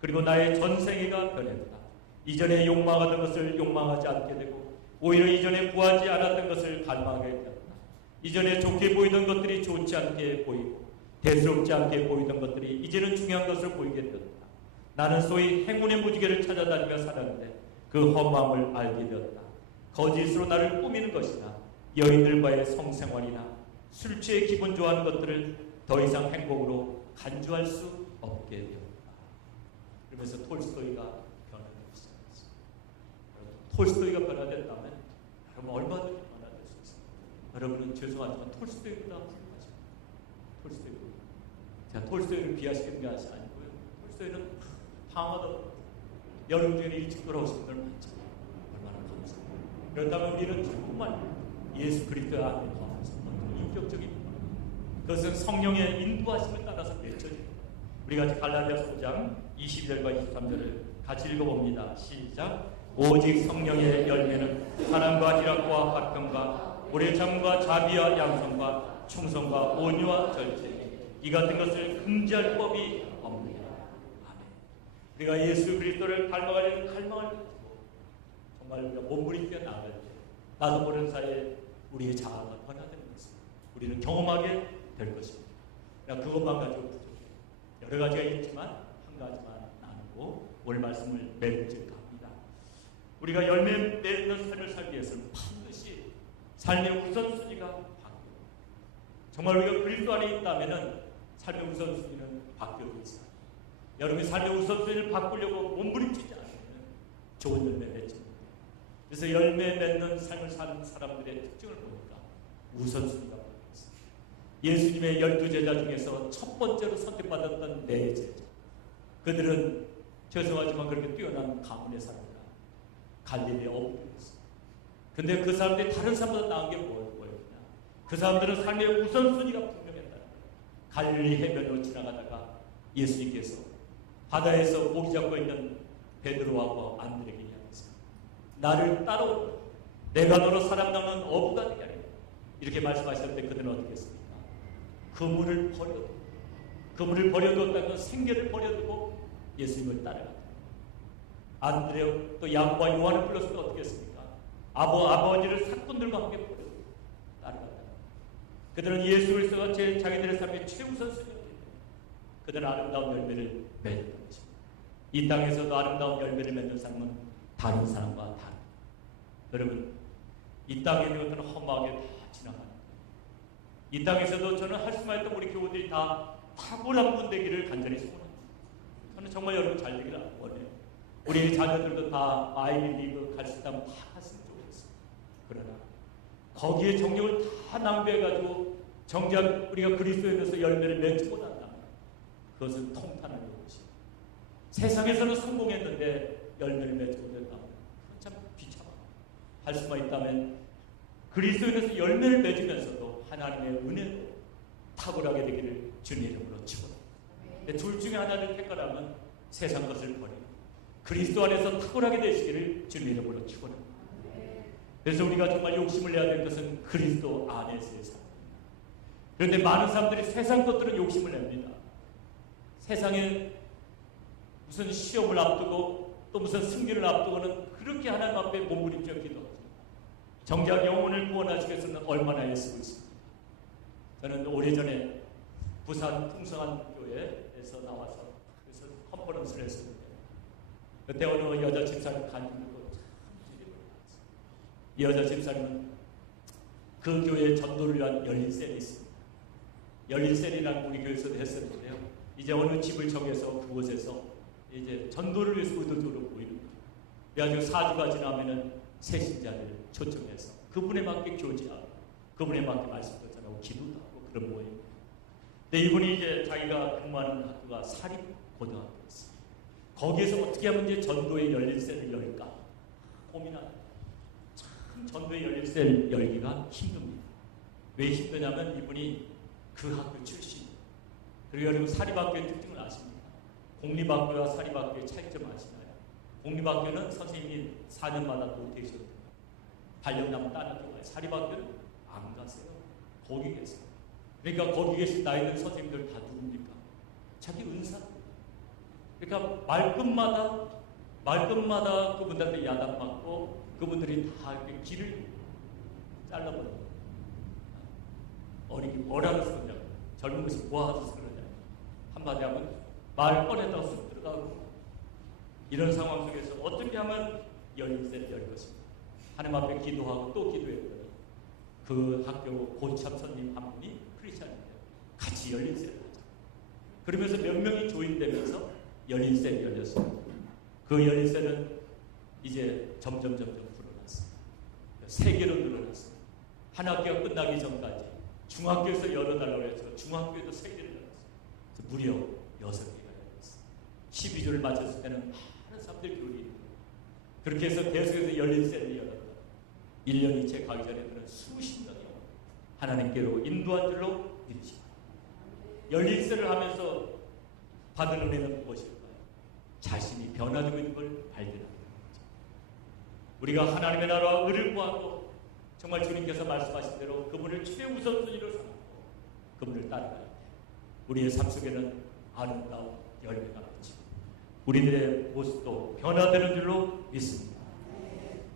그리고 나의 전생애가 변했다. 이전에 욕망하던 것을 욕망하지 않게 되고 오히려 이전에 구하지 않았던 것을 갈망하게 되었다. 이전에 좋게 보이던 것들이 좋지 않게 보이고 대수롭지 않게 보이던 것들이 이제는 중요한 것을 보이게 되었다. 나는 소위 행운의 무지개를 찾아다니며 살았는데 그 허망을 알게 되었다. 거짓으로 나를 꾸미는 것이나 여인들과의 성생활이나 술 취해 기분 좋아하는 것들을 더 이상 행복으로 간주할 수 없게 되었다. 그러면서 톨스토이가 변화되기 시작했습니다. 톨스토이가 변화됐다면 여러분 얼마든지 변화될 수 있습니다. 여러분은 죄송하지만 톨스토이보다 훌륭하십니다. 톨스토이보다. 제가 톨스토이를 비하시키는 게 아니고요. 톨스토이는 방황하다 여름 중에 일찍 돌아오신 분들 많죠. 얼마나 감사합니다. 그렇다면 우리는 정말 예수 그리스도 안에 거하면서 인격적인 그것은 성령의 인도하심을 따라서 맺혀집니다. 우리 같이 갈라디아서 5장 22절과 23절을 같이 읽어봅니다. 시작. 오직 성령의 열매는 사랑과 희락과 화평과 오래 참과 자비와 양성과 충성과 온유와 절제 이 같은 것을 금지할 법이 없느니라. 아멘. 우리가 예수 그리스도를 닮아가려는 갈망을 가지고 정말 우리가 몸부림쳐 나갈 때 나도 모르는 사이에 우리의 자아가 변화되는 것입니다. 우리는 경험하게 될 것입니다. 그것만 가지고 부족해요. 여러 가지가 있지만 한 가지만 나누고 오늘 말씀을 맺을까 합니다. 우리가 열매 맺는 삶을 살기 위해서는 반드시 삶의 우선순위가 바뀌어요. 정말 우리가 그리스도 안에 있다면 삶의 우선순위는 바뀌어져 있어요. 여러분이 삶의 우선순위를 바꾸려고 몸부림치지 않으면 좋은 열매 맺지 못해요. 그래서 열매 맺는 삶을 사는 사람들의 특징을 보니까 우선순위가 바뀌어요. 예수님의 12제자 중에서 첫 번째로 선택받았던 4제자. 그들은 죄송하지만 그렇게 뛰어난 가문의 사람이라 갈릴리에 없었어요. 근데 그 사람들이 다른 사람보다 나은 게 뭐였냐? 그 사람들은 삶의 우선순위가 분명했다는 거예요. 갈릴리 해변으로 지나가다가 예수님께서 바다에서 고기 잡고 있는 베드로와 안드레에게 이야기했어요. 나를 따라오라. 내가 너로 사람 낚는 어부가 되게 하리라. 이렇게 말씀하셨을 때 그들은 어떻게 했습니까? 그물을 버려두었다는 건 생계를 버려두고 예수님을 따라갔다. 안드레 또 야고보와 요한을 불렀을 때 어떻게 했습니까? 아버지를 사꾼들과 함께 버려두고 따라갔다. 그들은 예수 그리스도가 자기들의 삶의 최우선순위였기 때문에 그들은 아름다운 열매를 맺었던 것입니다. 이 땅에서도 아름다운 열매를 맺는 삶은 다른 사람과 다릅니다. 여러분, 이 땅에 있는 것들은 허무하게 다 지나가는 이 땅에서도 저는 할 수만 했던 우리 교우들이 다 탁월한 분 되기를 간절히 소원합니다. 저는 정말 여러분 잘 되기를 원해요. 우리 자녀들도 다 아이리그 갈 수 있다면 다 갔으면 좋겠어요. 그러나 거기에 정력을 다 낭비해가지고 정작 우리가 그리스도에서 열매를 맺지 못한다면 그것은 통탄할 것이에요. 세상에서는 성공했는데 열매를 맺지 못했다면 그건 참 비참합니다. 할 수만 있다면 그리스도에서 열매를 맺으면서도 하나님의 은혜로 탁월하게 되기를 주님 이름으로 축원합니다. 둘 중에 하나를 택하라면 세상 것을 버리고 그리스도 안에서 탁월하게 되시기를 주님 이름으로 축원합니다. 그래서 우리가 정말 욕심을 내야 될 것은 그리스도 안에서의 삶입니다. 그런데 많은 사람들이 세상 것들은 욕심을 냅니다. 세상에 무슨 시험을 앞두고 또 무슨 승리를 앞두고는 그렇게 하나님 앞에 몸부림쳐 기도합니다. 정작 영혼을 구원하시기 위해서는 얼마나 애쓰고 있습니다. 저는 오래전에 부산 풍성한교회에서 나와서 그래서 컨퍼런스를 했었는데 그때 어느 여자 집사님 간증 듣고 참 기립을 받았어요. 이 여자 집사님은 그 교회에 전도를 위한 열린셀이 있습니다. 열린셀이라는 우리 교회에서도 했었는데요. 이제 어느 집을 정해서 그곳에서 이제 전도를 위해서 의도적으로 모이는 거예요. 그래가지고 4주가 지나면은 새신자를 초청해서 그분에 맞게 교제하고 그분에 맞게 말씀도 전하고 기도도 하고 그런 모임입니다. 근데 이분이 이제 자기가 근무하는 학교가 사립고등학교였어요. 거기에서 어떻게 하면 이제 전도의 열린셀을 열까 고민하는 참 전도의 열릴세 열기가 힘듭니다. 왜 힘드냐면 이분이 그 학교 출신. 그리고 여러분 사립학교의 특징을 아십니까? 공립학교와 사립학교의 차이점 아시나요? 공립학교는 선생님이 4년마다 또 되셔도 돼요. 발령나면 다른 학교 가요. 사립학교는 안 가세요. 거기 계세요. 그러니까 거기 계신 나이 든 선생님들 다 누굽니까? 자기 은사. 그러니까 말끝마다 그분들한테 야단맞고 그분들이 다 이렇게 길을 잘라버려요. 어리기 뭐라고 쓰느냐고. 젊은 것이 뭐하면서 그러냐. 한마디 하면 말 꺼내다가 쑥 들어가고. 이런 상황 속에서 어떻게 하면 열릴세를 열 것입니다. 하나님 앞에 기도하고 또 기도했더니 그 학교 고참 선생님 한 분이 크리스찬인데요. 같이 열릴세를 하자. 그러면서 몇 명이 조인되면서 열릴세를 열렸습니다. 그 열릴세는 이제 점점 불어났습니다. 세 개로 늘어났습니다. 한 학기가 끝나기 전까지 중학교에서 열어달라고 해서 중학교에도 세 개를 열었습니다. 무려 6개가 열렸습니다. 12조를 마쳤을 때는 많은 사람들이 들어오는 거예요. 그렇게 해서 계속해서 열릴세를 열었다. 1년이 채 가기 전에 그는 수십 년이요. 하나님께로 인도한 줄로 믿으시고 열릴세를 하면서 받은 은혜는 무엇일까요? 자신이 변화되고 있는 걸 발견하는 거죠. 우리가 하나님의 나라와 의를 구하고 정말 주님께서 말씀하신 대로 그분을 최우선순위로 삼고 그분을 따라갈 때 우리의 삶 속에는 아름다운 열매가 맺히고 우리들의 모습도 변화되는 줄로 믿습니다.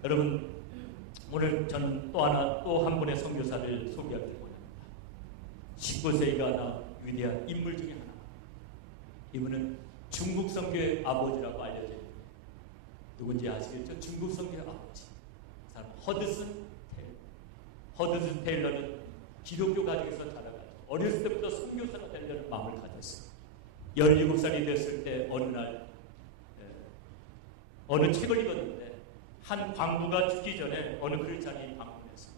여러분 오늘 저는 또 한 분의 선교사를 소개하기 원합니다. 19세기가 위대한 인물 중에 하나. 이분은 중국 선교의 아버지라고 알려져 있습니다. 누군지 아시겠죠? 중국 선교의 아버지. 그 사람 허드슨 테일러. 허드슨 테일러는 기독교 가정에서 자라가지고 어렸을 때부터 선교사가 되려는 마음을 가졌어요. 17살이 됐을 때 어느 책을 읽었는데 한 광부가 죽기 전에 어느 크리스찬이 방문했어요.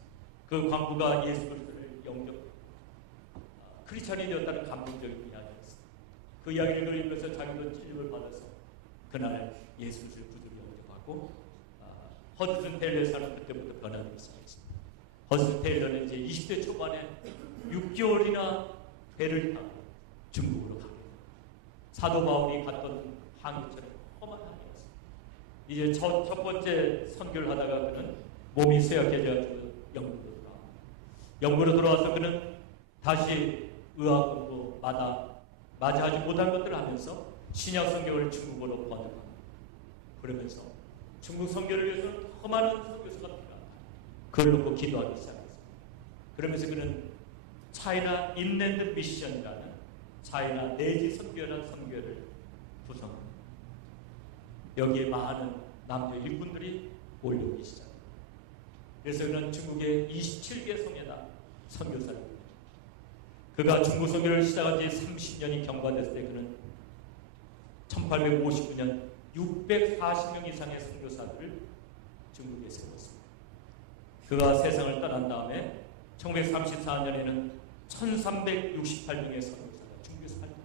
그 광부가 예수 그리스도를 크리스찬이 되었다는 감동적인 이야기였어요. 그 이야기를 읽으면서 자기도 찔림을 받아서 그날 예수를 구주로 영접하고 허드슨 테일러의 삶은 그때부터 변화되기 시작했습니다. 허드슨 테일러는 이제 20대 초반에 6개월이나 배를 타고 중국으로 가게 됩니다. 사도 바울이 갔던 항해처럼 험한 항해였습니다. 이제 첫 번째 선교를 하다가 그는 몸이 쇠약해져가지고 영국으로 돌아옵니다. 영국으로 돌아와서 그는 다시 의학 공부 마저 하지 못한 것들을 하면서 신약 성경을 중국어로 번역합니다. 그러면서 중국 선교를 위해서 더 많은 선교사가 필요하다. 그걸 놓고 기도하기 시작했습니다. 그러면서 그는 차이나 인랜드 미션이라는 차이나 내지 선교라는 선교를 구성합니다. 여기에 많은 남녀 일꾼들이 몰려오기 시작합니다. 그래서 그는 중국의 27개 성에다 선교사를 합니다. 그가 중국 선교를 시작한 지 30년이 경과됐을 때 그는 1859년 640명 이상의 선교사들을 중국에 세웠습니다. 그가 세상을 떠난 다음에 1934년에는 1368명의 선교사가 중국에 살고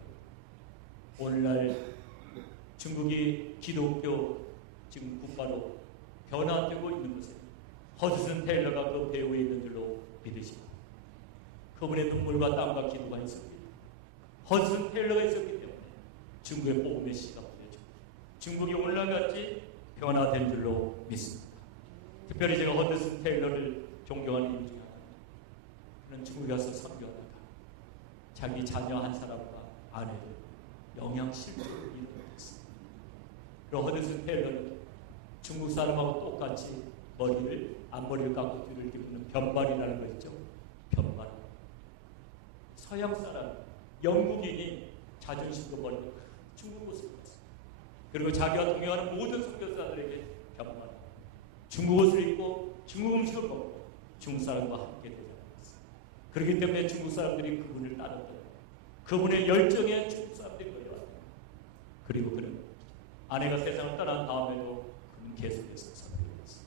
오늘날 중국이 기독교 지금 국가로 변화되고 있는 것에 허드슨 테일러가 그 배후에 있는 줄로 믿으시고 그분의 눈물과 땀과 기도가 있었기 때문에 허드슨 테일러가 있었기 때문에 중국의 복음의 씨가 보내주고 중국이 오늘날같이 변화된 줄로 믿습니다. 특별히 제가 허드슨 테일러를 존경하는 이유 중에 하나는 그는 중국에 가서 선교하다가 자기 자녀 한 사람과 아내를 영양실조로 잃어버렸습니다. 그리고 허드슨 테일러는 중국 사람하고 똑같이 앞머리를 깎고 뒤를 덮는 변발이라는 거 있죠. 변발. 서양 사람, 영국인이 자존심도 버리고 중국 옷을 입었어요. 그리고 자기와 동행하는 모든 선교사들에게 변발. 중국 옷을 입고 중국 음식을 먹고 중국 사람과 함께 되지 않았어요. 그렇기 때문에 중국 사람들이 그분을 따랐던 그분의 열정에 중국 사람들이 걸려왔어요. 그리고 그는 아내가 세상을 떠난 다음에도 그는 계속해서 선교했어요.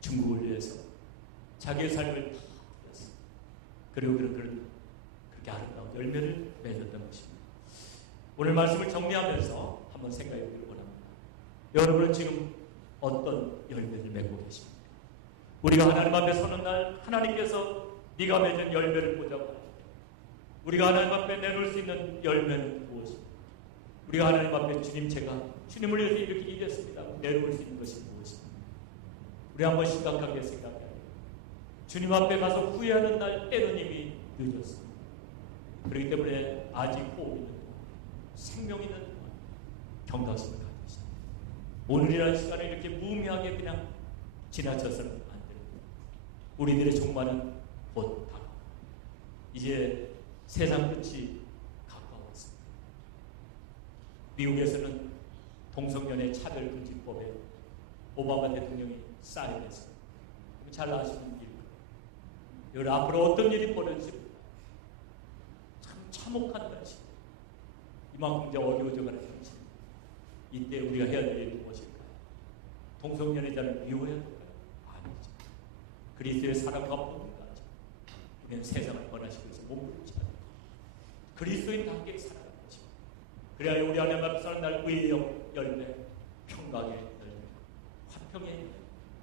중국을 위해서 자기의 삶을 다 드렸어요. 그리고 그는 그렇게 아름다운 열매를 맺었던 것입니다. 오늘 말씀을 정리하면서 한번 생각해 보기를 원합니다. 여러분은 지금 어떤 열매를 맺고 계십니까? 우리가 하나님 앞에 서는 날 하나님께서 네가 맺은 열매를 보자고, 우리가 하나님 앞에 내놓을 수 있는 열매는 무엇입니까? 우리가 하나님 앞에 주님, 제가 주님을 위해서 이렇게 일했습니다, 내놓을 수 있는 것이 무엇입니까? 우리 한번 심각하게 생각해야 돼요. 주님 앞에 가서 후회하는 날 때는 이미 늦었습니다. 그렇기 때문에 아직 호흡 있는 동안, 생명 있는 동안 경각심을 가지시고 오늘이라는 시간을 이렇게 무의미하게 그냥 지나쳐서는 안 됩니다. 우리들의 종말은 곧 다가옵니다. 이제 세상 끝이 가까웠습니다. 미국에서는 동성연애 차별금지법에 오바마 대통령이 사인했습니다. 잘 아시는 일입니다. 여러분, 앞으로 어떤 일이 벌어질지 참 참혹한 것이 이만큼 이제 어려워져가는 현실. 이때 우리가 해야 될 일은 무엇일까요? 동성연애자를 미워해야 될까요? 아니죠. 그리스도의 사랑과 복음까지 우리는 세상을 번화시키고 있어 몸부림쳐야 됩니다. 그리스도인 단계의 살아가는 거죠. 그래야 우리 안에 앞서는 날 의의 열매, 평강의 열매, 화평의 열매,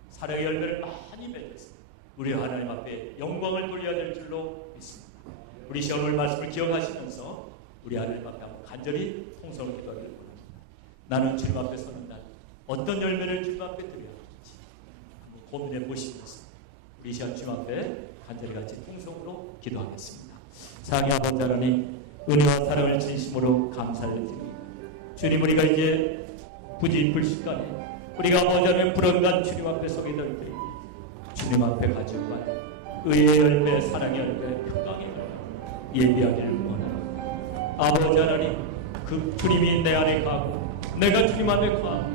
사랑의 열매를 많이 맺어서 우리 하나님 앞에 영광을 돌려야 될 줄로 믿습니다. 우리 시간 오늘 말씀을 기억하시면서 우리 하나님 앞에 한번 간절히 통성을 기도하기를 원합니다. 나는 주님 앞에 서는 날 어떤 열매를 주님 앞에 드려야 할지 한번 고민해 보시면서 우리 시간 주님 앞에 간절히 같이 통성으로 기도하겠습니다. 사랑의 아버지 하나님, 은혜와 사랑을 진심으로 감사를 드립니다. 주님, 우리가 이제 부지불식간에 우리가 아버지 하나님 불언간 주님 앞에 서게 될 때 주님 앞에 가지고 갈 의의 열매, 사랑의 열매, 평강의 열매 예비하기를 원합니다. 아버지 하나님, 그 주님이 내 안에 가고 내가 주님 안에 가고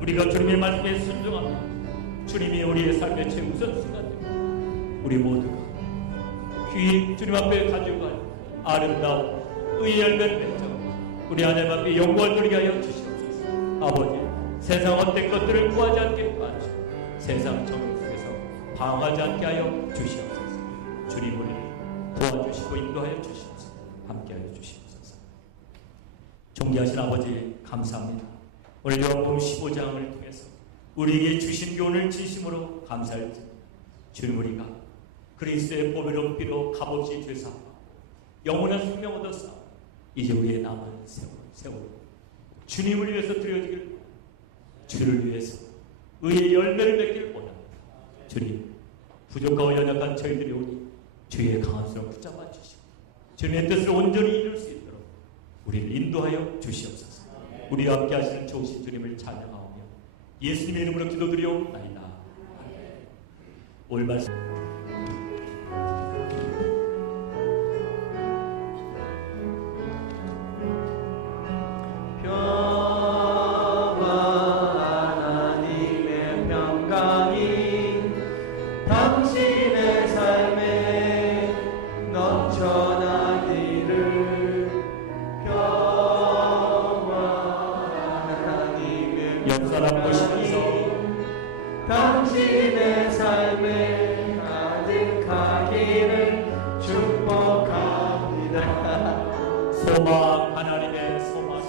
우리가 주님의 말씀에 순종하며 주님이 우리의 삶의 최우선순위가 되고 우리 모두가 귀히 주님 앞에 가지고 갈 아름다운 의의 열매를 맺어 우리 하나님 앞에 영광을 돌리게 하여 주시옵소서. 아버지, 세상 어떤 것들을 구하지 않게 도와주시고 세상 정욕 속에서 방황하지 않게 하여 주시옵소서. 주님, 우리를 도와주시고 인도하여 주시옵소서. 함께하여 주시옵소서. 존귀하신 아버지, 감사합니다. 오늘 요한복음 15장을 통해서 우리에게 주신 교훈을 진심으로 감사할 때 주님, 우리가 그리스도의 보배로운 피로 값없이 죄사하고 영원한 생명 얻어서 이제 우리의 남은 세월 주님을 위해서 드려지길, 주를 위해서 의의 열매를 맺기를 원합니다. 주님, 부족하고 연약한 저희들이 오니 주의 강한 손을 붙잡아 주시고 주님의 뜻을 온전히 이룰 수 있도록 우리를 인도하여 주시옵소서. 우리와 함께 하시는 좋으신 주님을 찬양하오며 예수님의 이름으로 기도드리옵나이다. 오늘 말씀 당신의 삶에 가득하기를 축복합니다. 소망, 하나님의 소망,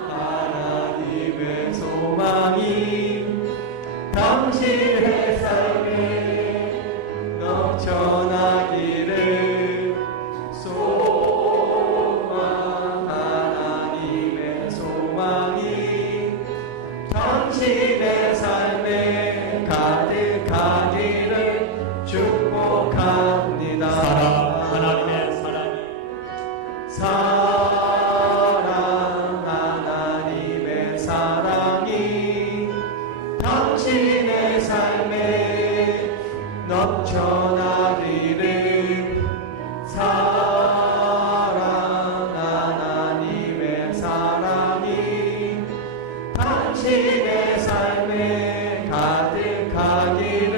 하나님의 소망이 당신의 삶에 넘쳐나기를. 소망, 하나님의 소망이 당신의 삶에 가득하기를 축복합니다. 사랑, 하나님의 사랑이 사랑, 하나님의 사랑이 당신의 삶에 넘쳐나기를. 사랑, 하나님의 사랑이 당신의 삶에 가득하기를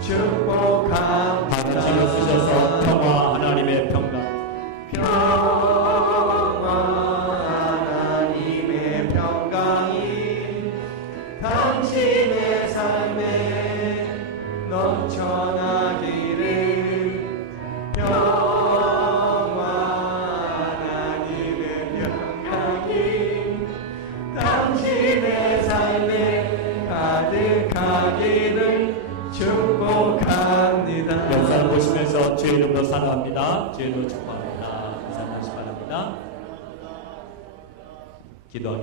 축복합니다. 당신을 쓰셔서 평화, 하나님의 평강, 평화, 하나님의 평강이 당신의 삶에 넘쳐나기를. 평화, 하나님의 평강이 당신의 하기를 축복합니다. 영상을 보시면서 주의 이름으로 사랑합니다. 주의 이름으로 축복합니다. 감사하시 바랍니다. 기도.